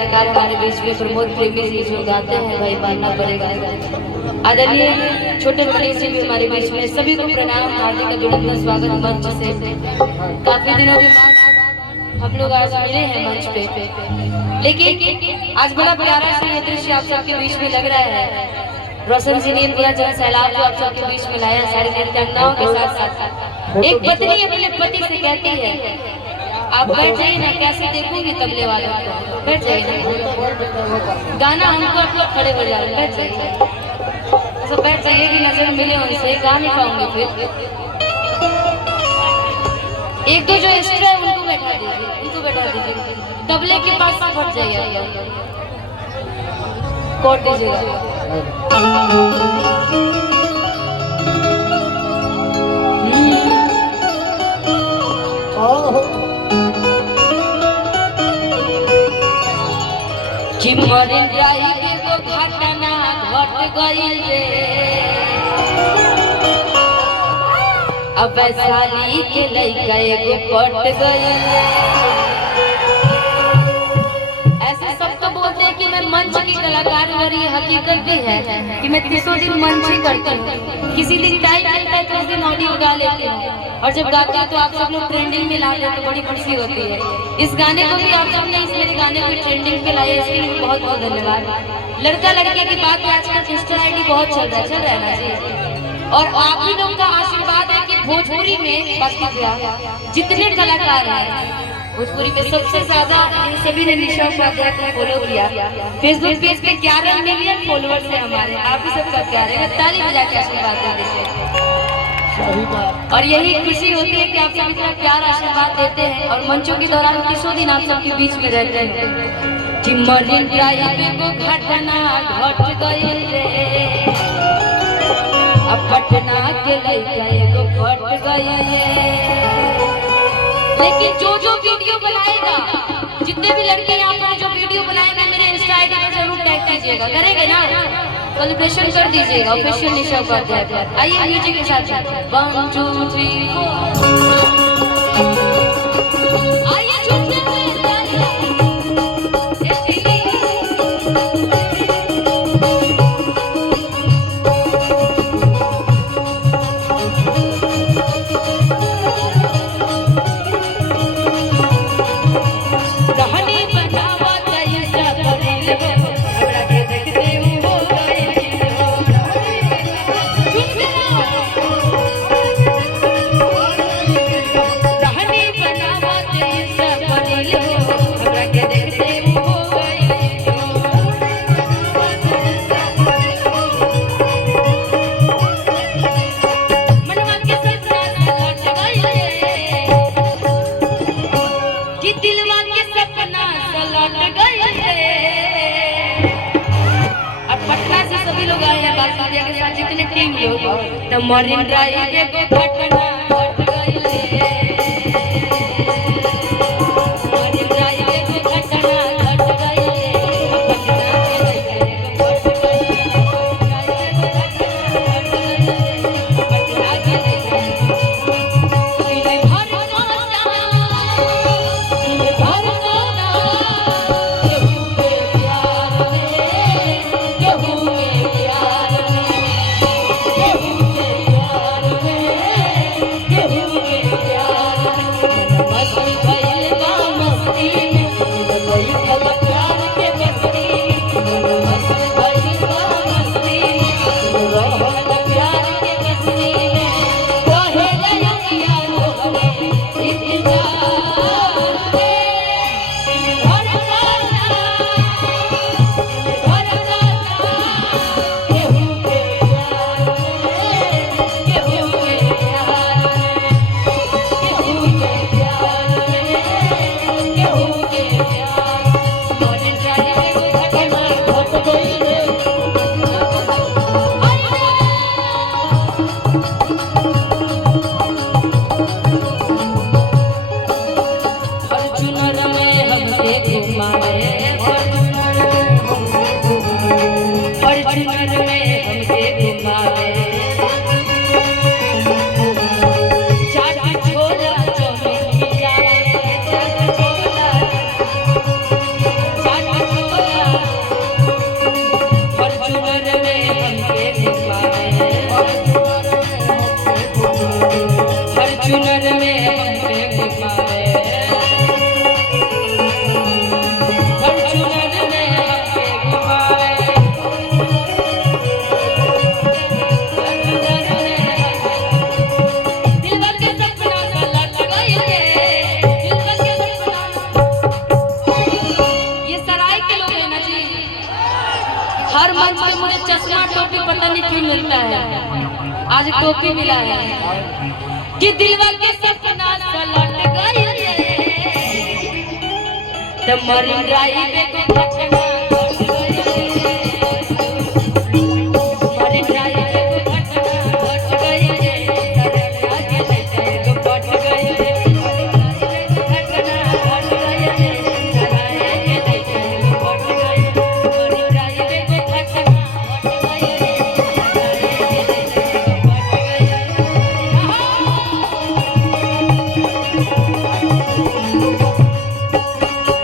कलाकार हमारे बीच में प्रमोद प्रेमी जी जो गाते हैं भाई मानना पड़ेगा। आदरणीय छोटे मनीष जी भी हमारे बीच में, सभी को प्रणाम, हार्दिक अभिनंदन, स्वागत मंच से। काफी दिनों के बाद हम लोग आज मिले हैं मंच पे, लेकिन आज बड़ा प्यारा सा ये दृश्य आप सबके बीच में लग रहा है। रोशन जी ने पूरा जन सैलाब जो आप सबके बीच में लाया सारी नृत्यांगनाओं के साथ साथ। एक पत्नी अपने पति से कहती है आप बैठ जाइए ना, कैसे देखूंगी तबले वालों को, बैठ जाइए ना, गाना हमको आप लोग खड़े हो जाए, बैठ जाइए, तो बैठ जाइए कि नजर मिले उनसे, गा नहीं पाऊंगी फिर। एक दो जो एक्स्ट्रा है उनको बैठा दीजिए, उनको बैठा दीजिए, तबले के पास फट जाइए, कोट दीजिएगा। मरीन ड्राइव को घटना घट गई रे, अब वैशाली के लइका एगो पट गई रे। ऐसे सब तो बोलते हैं कि मैं मंच की कलाकार हूँ, और ये हकीकत भी है कि मैं 300 दिन मंच ही करती हूँ। किसी दिन टाइम मिलता है तो उस दिन ऑडियो गा लेती हूँ, और जब गाती हूँ तो आप सब लोग ट्रेंडिंग में लाते हैं तो बड़ी खुशी होती है। इस गाने को भी आप सबने इस मेरे गाने को ट्रेंडिंग पे लाया, इसके लिए बहुत बहुत धन्यवाद। लड़का लड़के की बात में आजकल इंस्टा आईडी बहुत चल रहा है ना जी, और आप ही लोग का आशीर्वाद है कि भोजपुरी में जितने कलाकार हैं, भोजपुरी में सबसे ज्यादा इन सभी ने निशा उपाध्याय को फॉलो किया। फेसबुक पेज पे 11 मिलियन फॉलोअर्स हैं हमारे, आप ही सबका प्यार है, ताली बजा के आशीर्वाद देते। और यही खुशी होती है कि आप सब इतना प्यार आशीर्वाद देते हैं, और मंचों के दौरान 300 दिन आप सबके बीच में रहते हैं। कि मरीन ड्राइव को घटना घट गई रे, अब पटना के लइका एगो फट गई रे। लेकिन जो जो वीडियो बनाएगा, जितने भी लड़के यहाँ पर जो वीडियो बनाएंगे, मेरे इंस्टा आईडी में जरूर टैग कीजिएगा, करेंगे ना, सेलिब्रेशन कर दीजिएगा ऑफिशियल निशा उपाध्याय पर। आइए म्यूजिक के साथ 1 2 3 4 आइए झूठे के साथ जितने टीम लोग, तो मरीन ड्राइव को घटना घट गई रे, मरीन ड्राइव को घटना घट गई रे, पटना के लइका एगो फट गई रे, पटना के लइका दिल भर को केहू के प्यार में, केहू के प्यार में, हर मंच पे मुझे चश्मा टोपी पता नहीं क्यों मिलता है, आज टोपी मिला है कि दीवार के सपना सलट गए तो मरीन ड्राइव को घटना घट गए, मरीन ड्राइव को घटना घट गए, सरला के लेके को पट गए, घटना घट गए, सराय के लेके को पट गए, मरीन ड्राइव को घटना घट गए, सराय के लेके को पट गए।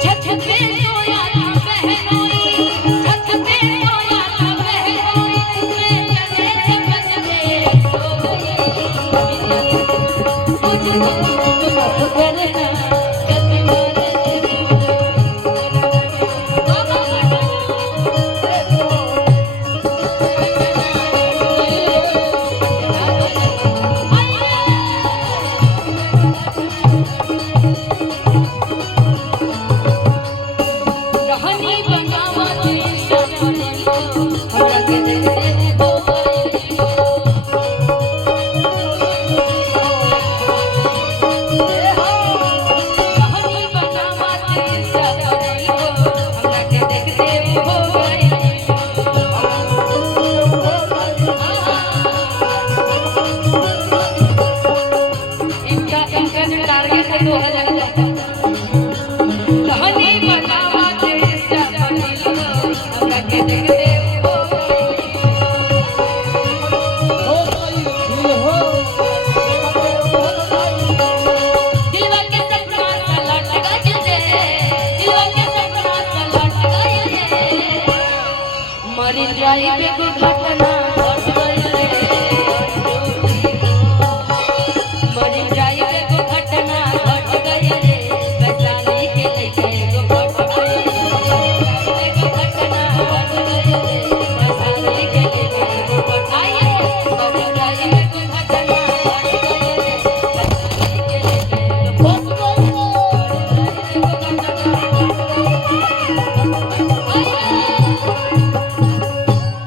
छत पे सोया था बहनोई, छत पे सोया था बहनोई, मैं जगह से बच के सो गई, मुझको मत करना कभी मारे कहानी बनावा देशा बनी हमरा के देखते हो कहानी बनावा देशा बनी हमरा के देखते हो इनका जो टारगेट है 2000 कहानी बनावा देशा बनी हमरा के देखते हो दिलवा के सपना सलट गए, दिलवा के सपना सलट गए, मरीन ड्राइव को घटना घट गए, मरीन ड्राइव को घटना घट गए, वैशाली के लेके को पट गए, को घटना घट गए, वैशाली के लेके को पट आइए, मरीन ड्राइव को घटना घट गए, वैशाली के लेके को पट गए, मरीन ड्राइव को घटना घट गए,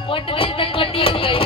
पट गई तो कटी हो गई।